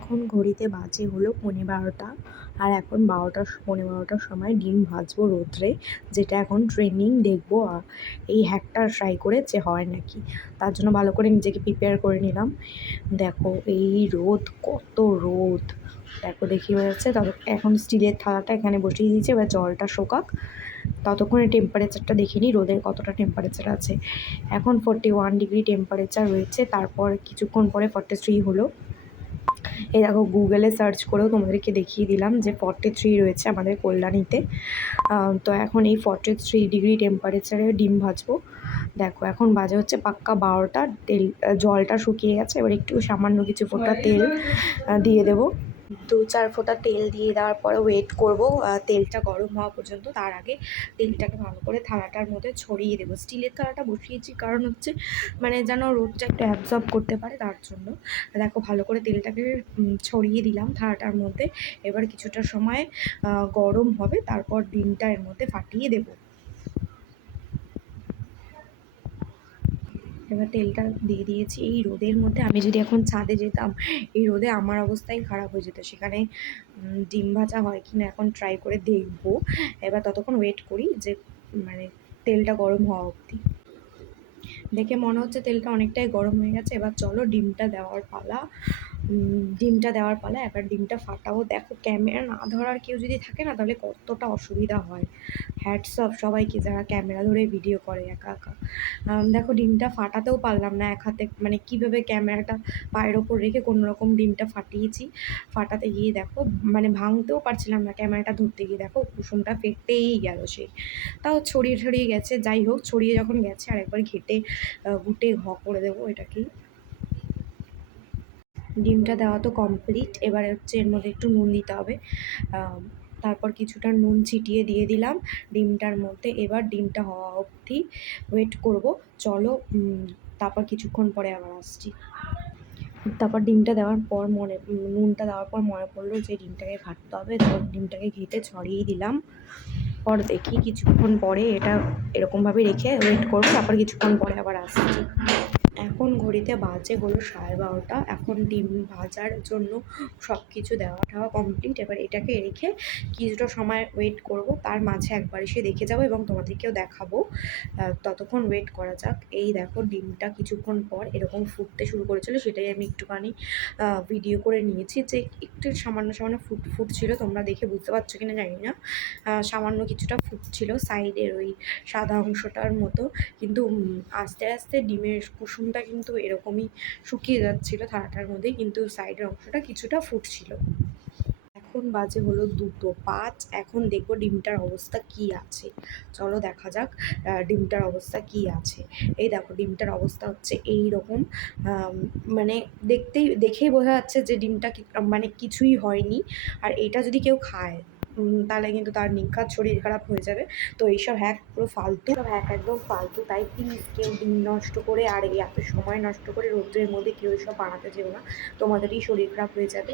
এখন ঘড়িতে বাজে হলো 12:15 আর এখন 12টার সময় ডিম ভাজবো রোদ্রে, যেটা এখন ট্রেন্ডিং দেখবো এই হ্যাকটা ট্রাই করে যে হয় নাকি। তার জন্য ভালো করে নিজেকে প্রিপেয়ার করে নিলাম। দেখো এই রোদ, কত রোদ দেখো, দেখি হয়ে যাচ্ছে। তবে এখন স্টিলের থালাটা এখানে বসিয়ে দিয়েছি, এবার জলটা শোকাক, ততক্ষণে টেম্পারেচারটা দেখিনি রোদের কতটা টেম্পারেচার আছে। এখন 41 ডিগ্রি টেম্পারেচার রয়েছে, তারপর কিছুক্ষণ পরে 43 হলো। এই দেখো গুগলে সার্চ করেও তোমাদেরকে দেখিয়ে দিলাম যে 43 রয়েছে আমাদের কল্যাণীতে। তো এখন এই 43 ডিগ্রি টেম্পারেচারে ডিম ভাজবো। দেখো এখন বাজে হচ্ছে পাক্কা 12টা। জলটা শুকিয়ে গেছে, এবার একটু সামান্য কিছু ফোঁটা তেল দিয়ে দেবো। 2-4 ফোঁটা তেল দিয়ে দেওয়ার পরে ওয়েট করব তেলটা গরম হওয়া পর্যন্ত। তার আগে তেলটাকে ভালো করে থালাটার মধ্যে ছড়িয়ে দেবো। স্টিলের থালাটা বসিয়েছি কারণ হচ্ছে মানে যেন রোদটা একটু অ্যাবজর্ব করতে পারে, তার জন্য। দেখো ভালো করে তেলটাকে ছড়িয়ে দিলাম থালাটার মধ্যে। এবার কিছুটা সময় গরম হবে, তারপর ডিমটা এর মধ্যে ফাটিয়ে দেবো। এবার তেলটা দিয়ে দিয়েছি। এই রোদের মধ্যে আমি যদি এখন ছাদে যেতাম, এই রোদে আমার অবস্থাই খারাপ হয়ে যেত। সেখানে ডিম ভাজা হয় কি না এখন ট্রাই করে দেখবো। এবার ততক্ষণ ওয়েট করি যে মানে তেলটা গরম হওয়া অবধি। দেখে মনে হচ্ছে তেলটা অনেকটাই গরম হয়ে গেছে। এবার চলো ডিমটা দেওয়ার পালা। এবার ডিমটা ফাটাবো। দেখো ক্যামেরা না ধরার কেউ যদি থাকে না, তাহলে কতটা অসুবিধা হয়। হ্যাটস অফ সবাইকে যারা ক্যামেরা ধরে ভিডিও করে একা একা। দেখো ডিমটা ফাটাতেও পারলাম না এক হাতে, মানে কীভাবে ক্যামেরাটা পায়ের ওপর রেখে কোনো রকম ডিমটা ফাটিয়েছি। ফাটাতে গিয়ে দেখো মানে ভাঙতেও পারছিলাম না, ক্যামেরাটা ধরতে গিয়ে দেখো কুসুমটা ফেটেই গেল সেই। তাও ছড়িয়ে গেছে, যাই হোক ছড়িয়ে যখন গেছে আরেকবার ঘুটে করে দেবো এটাকেই। ডিমটা দেওয়া তো কমপ্লিট। এবার হচ্ছে এর মধ্যে একটু নুন দিতে হবে। তারপর কিছুটা নুন ছিটিয়ে দিয়ে দিলাম ডিমটার মধ্যে। এবার ডিমটা হওয়া অবধি ওয়েট করব। চলো তারপর কিছুক্ষণ পরে আবার আসছি। তারপর ডিমটা দেওয়ার পর নুনটা দেওয়ার পর মনে পড়লো যে ডিমটাকে ঘাঁটতে হবে। তারপর ডিমটাকে ঘেঁটে ছড়িয়ে দিলাম। পর দেখি কিছুক্ষণ পরে এটা এরকমভাবে রেখে ওয়েট করবো, তারপর কিছুক্ষণ পরে আবার আসছি। এখন ঘড়িতে বাজে হলো 12:30। এখন ডিম ভাজার জন্য সব কিছু দেওয়া ঠাওয়া কমপ্লিট। এবার এটাকে রেখে কিছুটা সময় ওয়েট করব, তার মাঝে একবার এসে দেখে যাব এবং তোমাদেরকেও দেখাবো। ততক্ষণ ওয়েট করা যাক। এই দেখো ডিমটা কিছুক্ষণ পর এরকম ফুটতে শুরু করেছিল, সেটাই আমি একটুখানি ভিডিও করে নিয়েছি যে একটু সামান্য ফুটছিল। তোমরা দেখে বুঝতে পারছো কিনা জানি না, সামান্য কিছুটা ফুটছিল সাইডের ওই সাদা অংশটার মতো। কিন্তু আস্তে আস্তে ডিমের কুসুমটা কিন্তু এরকমই শুকিয়ে যাচ্ছিলো থালাটার মধ্যে, কিন্তু সাইডের অংশটা কিছুটা ফুটছিল। এখন বাজে হলো 2:05। এখন দেখবো ডিমটার অবস্থা কি আছে। চলো দেখা যাক ডিমটার অবস্থা কি আছে। এই দেখো ডিমটার অবস্থা হচ্ছে এই রকম। মানে দেখেই বোঝা যাচ্ছে যে ডিমটা মানে কিছুই হয়নি। আর এটা যদি কেউ খায় তাহলে কিন্তু তার নিখাত শরীর খারাপ হয়ে যাবে। তো এইসব হ্যাক পুরো ফালতু, সব হ্যাক একদম ফালতু। তাই প্লিজ কেউ ডিম নষ্ট করে আর এত সময় নষ্ট করে রৌদ্রের মধ্যে কেউ এসব বানাতে যেও না, তোমাদেরই শরীর খারাপ হয়ে যাবে।